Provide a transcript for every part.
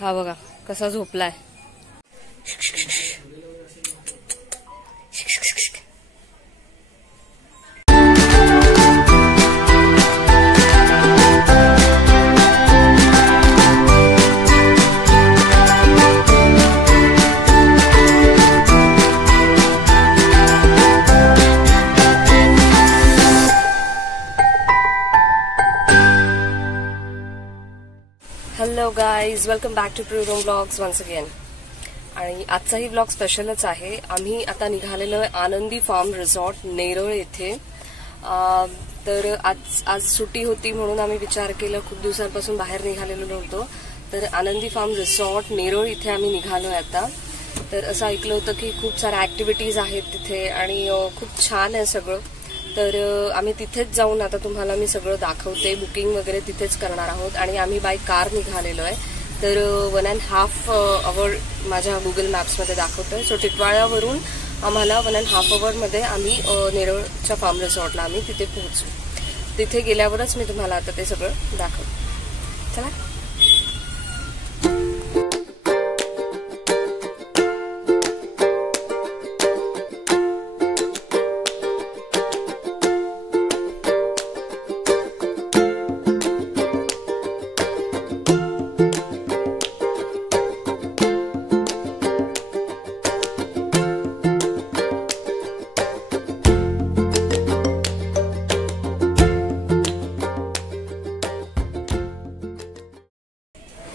हा बघा कसा झोपलाय. Hello guys, welcome back to प्रूडम ब्लॉग्स वन्स अगेन. आणि आजचाही ब्लॉग स्पेशलच आहे. आम्ही आता निघालेलो आहे आनंदी फार्म रिसॉर्ट नेरळ येथे. तर आज सुट्टी होती म्हणून आम्ही विचार केला, खूप दिवसांपासून बाहेर निघालेलो नव्हतो. तर आनंदी फार्म रिसॉर्ट नेरळ इथे आम्ही निघालोय आता. तर असं ऐकलं होतं की खूप साऱ्या ऍक्टिव्हिटीज आहेत तिथे आणि खूप छान आहे सगळं. तर आम्ही तिथेच जाऊन आता तुम्हाला मी सगळं दाखवते. बुकिंग वगैरे तिथेच करणार आहोत आणि आम्ही बाय कार निघालेलो आहे. तर 1.5 आवर माझ्या गुगल मॅप्समध्ये दाखवतोय. सो टिटवाळ्यावरून आम्हाला 1.5 आवरमध्ये आम्ही नेरळच्या फार्म रिसॉर्टला आम्ही तिथे पोहोचू. तिथे गेल्यावरच मी तुम्हाला आता ते सगळं दाखवते. चला.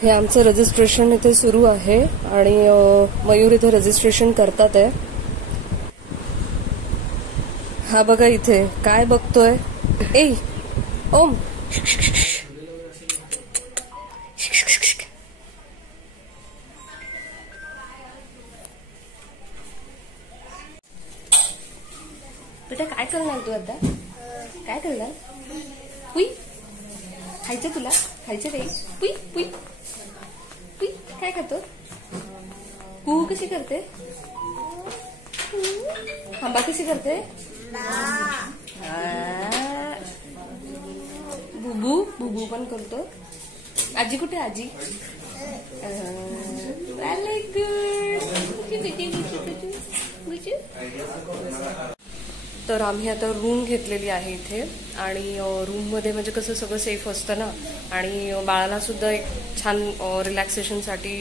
हे आमचं रजिस्ट्रेशन इथे सुरू आहे आणि मयूर इथे रजिस्ट्रेशन करतात आहे. हा बघा इथे काय बघतोय. ए ओम, बेटा काय करणार तू आता? काय करणार? पुई खायचं तुला? खायचं रे? पुई पुई पुई काय खातो? कू कशी करते? खांबा कशी करते? बुबू बुबू पण करतो. आजी कुठे? आजी तर आम्ही आता रूम घेतलेली आहे इथे आणि रूममध्ये म्हणजे कसं सगळं सेफ असतं ना आणि बाळाला सुद्धा एक छान रिलॅक्सेशनसाठी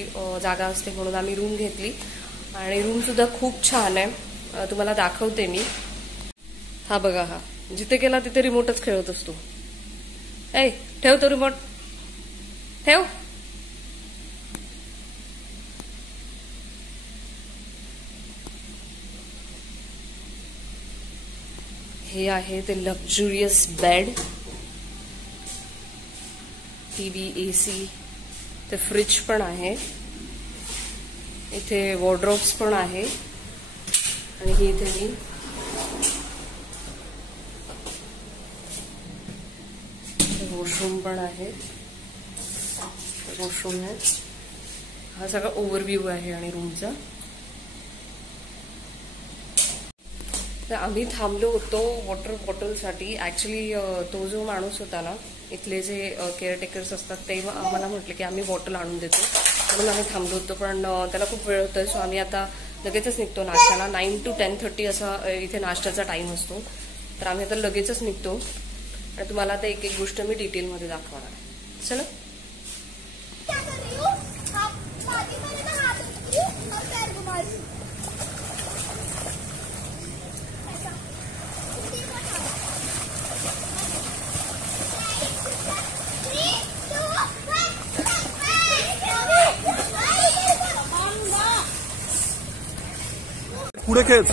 जागा असते म्हणून आम्ही रूम घेतली आणि रूम सुद्धा खूप छान आहे. तुम्हाला दाखवते मी. हा बघा, हा जिथे गेला तिथे रिमोटच खेळत असतो. ए ठेव तो रिमोट, ठेव. हे आहे ते लक्झुरियस बेड, टीव्ही, एसी, ते फ्रिज पण आहे. इथे वॉर्डरोब्स पण आहे आणि ही इथे मी वॉशरूम पण आहे. वॉशरूम आहे. हा सगळा ओव्हरव्ह्यू आहे आणि रूमचा. तर आम्ही थांबलो होतो वॉटर बॉटलसाठी. ऍक्च्युली तो जो माणूस होता ना, इथले जे केअरटेकर्स असतात ते आम्हाला म्हटले की आम्ही बॉटल आणून देतो म्हणून आम्ही थांबलो होतो. पण त्याला खूप वेळ होतोय सो आम्ही आता लगेचच निघतो नाश्त्याला. 9 to 10:30 असा इथे नाश्त्याचा टाइम असतो. तर आम्ही आता लगेचच निघतो आणि तुम्हाला आता एक एक गोष्ट मी डिटेलमध्ये दाखवणार आहे. चला. पुढे खेच.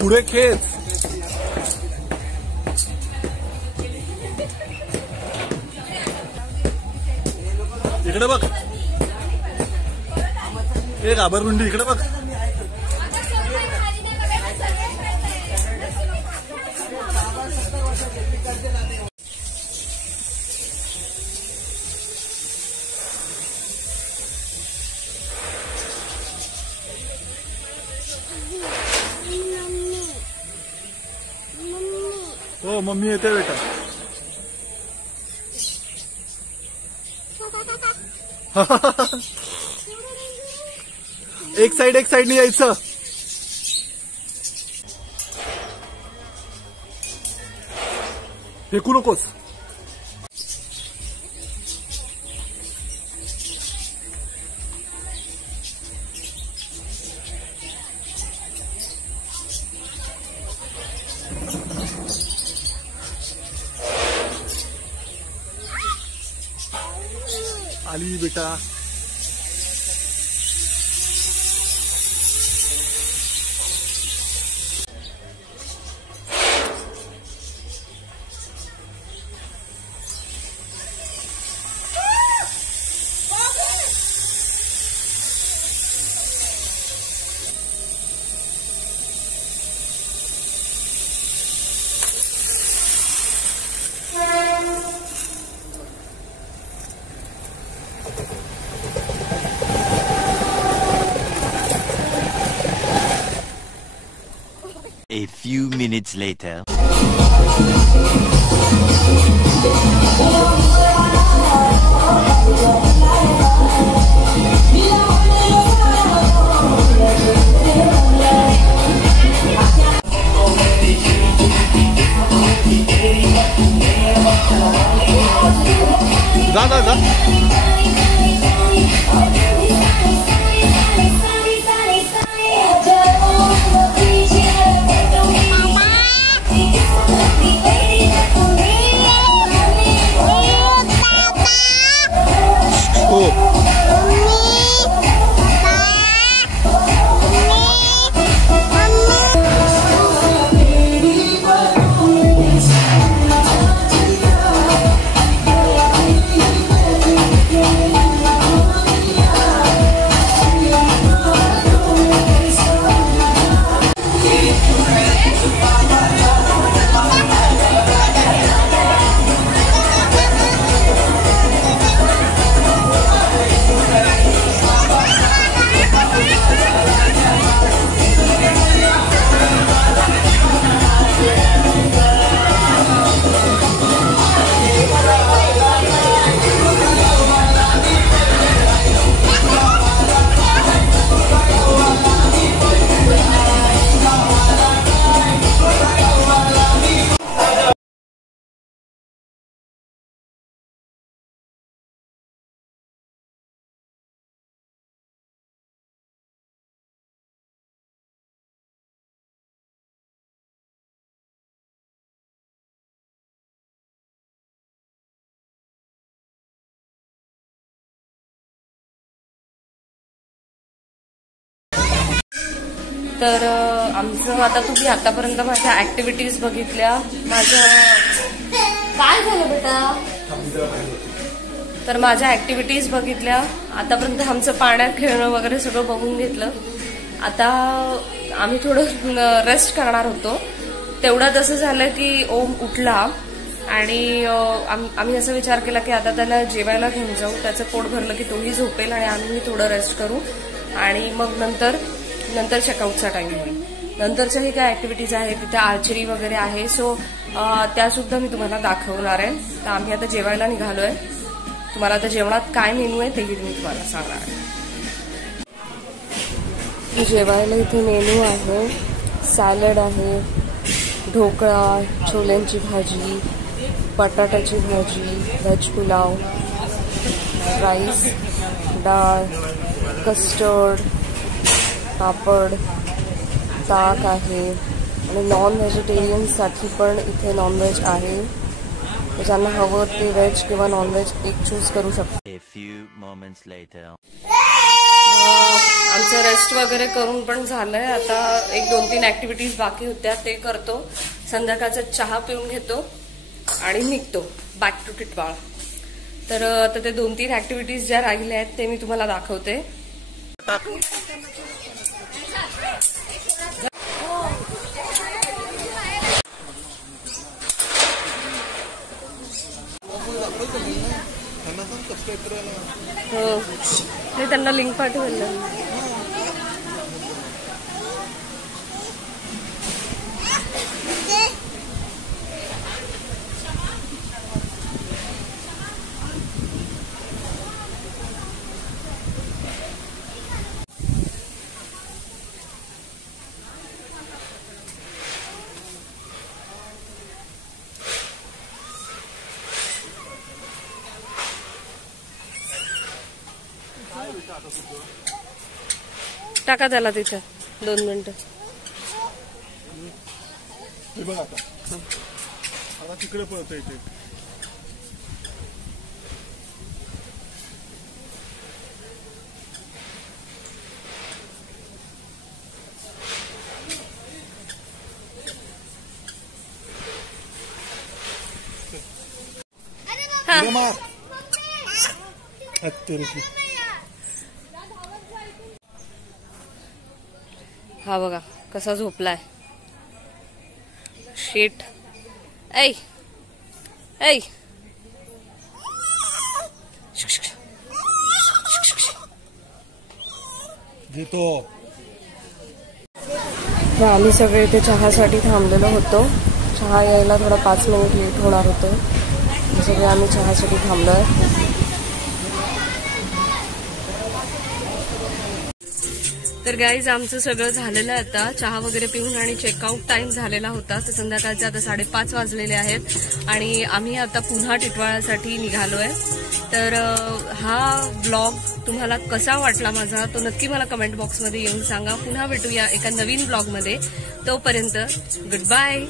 पुढे खेच. इकडे बघ. एक घाबरगुंडी इकडे बघ. हो मम्मी येते बेटा. एक साइडनी यायचं. फेकू नकोस. आली बेटा. A few minutes later. जा. तर आमचं आता तुम्ही आतापर्यंत माझ्या ऍक्टिव्हिटीज बघितल्या. काय झालं बेटा? तर माझ्या ऍक्टिव्हिटीज बघितल्या. आतापर्यंत आमचं पाण्यात खेळणं वगैरे सगळं बघून घेतलं. आता आम्ही थोडं रेस्ट करणार होतो. तेवढ्यात असं झालं की ओम उठला आणि आम्ही असा विचार केला की आता त्याला जेवायला घेऊन जाऊ. त्याचं पोट भरलं की तोही झोपेल आणि आम्ही थोडं रेस्ट करू आणि मग नंतर चेकआउटचा टाइम होईल. नंतरच्या ही काय ऍक्टिव्हिटीज आहेत तिथे आर्चरी वगैरे आहे. सो त्या सुद्धा मी तुम्हाला दाखवणार आहे. तर आम्ही आता जेवायला निघालोय. तुम्हाला आता जेवणात काय मेनू आहे तेही मी तुम्हाला सांगणार आहे. जेवायला इथे मेनू आहे. सॅलड आहे, ढोकळा, छोल्यांची भाजी, बटाट्याची भाजी, व्हेज पुलाव, राईस, डाळ, कस्टर्ड, पापड, ताक आहे आणि नॉन व्हेजिटेरियन्ससाठी पण इथे नॉनव्हेज आहे. ज्यांना हवं ते व्हेज किंवा नॉनव्हेज एक चूज करू शकतो. आमचं रेस्ट वगैरे करून पण झालंय. आता 1-2-3 ऍक्टिव्हिटीज बाकी होत्या ते करतो. संध्याकाळचा चहा पिऊन घेतो आणि निघतो बॅक टू टिटवाळा. तर आता ते 2-3 ऍक्टिव्हिटीज ज्या राहिल्या आहेत ते मी तुम्हाला दाखवते. हो, मी त्यांना लिंक पाठवलं. टाका त्याला तिथे 2 मिनिटं. हे बघ आता तिकडे पळतोय इथे. मार हा बघा कसा झोपलाय. शेट ऐ ऐ घेतो. आम्ही सगळे इथे चहासाठी थांबलेलो होतो. चहा यायला थोडा 5 मिनिट लेट होणार होतं. सगळे आम्ही चहासाठी थांबलोय. तर गाईज आमचं सगळं झालेलं आहे आता. चहा वगैरे पिऊन आणि चेकआउट टाइम झालेला होता. तर संध्याकाळचे आता 5:30 वाजलेले आहेत आणि आम्ही आता पुन्हा टिटवाळ्यासाठी निघालोय. तर हा ब्लॉग तुम्हाला कसा वाटला माझा तो नक्की मला कमेंट बॉक्समध्ये येऊन सांगा. पुन्हा भेटूया एका नवीन ब्लॉगमध्ये. तोपर्यंत गुड बाय.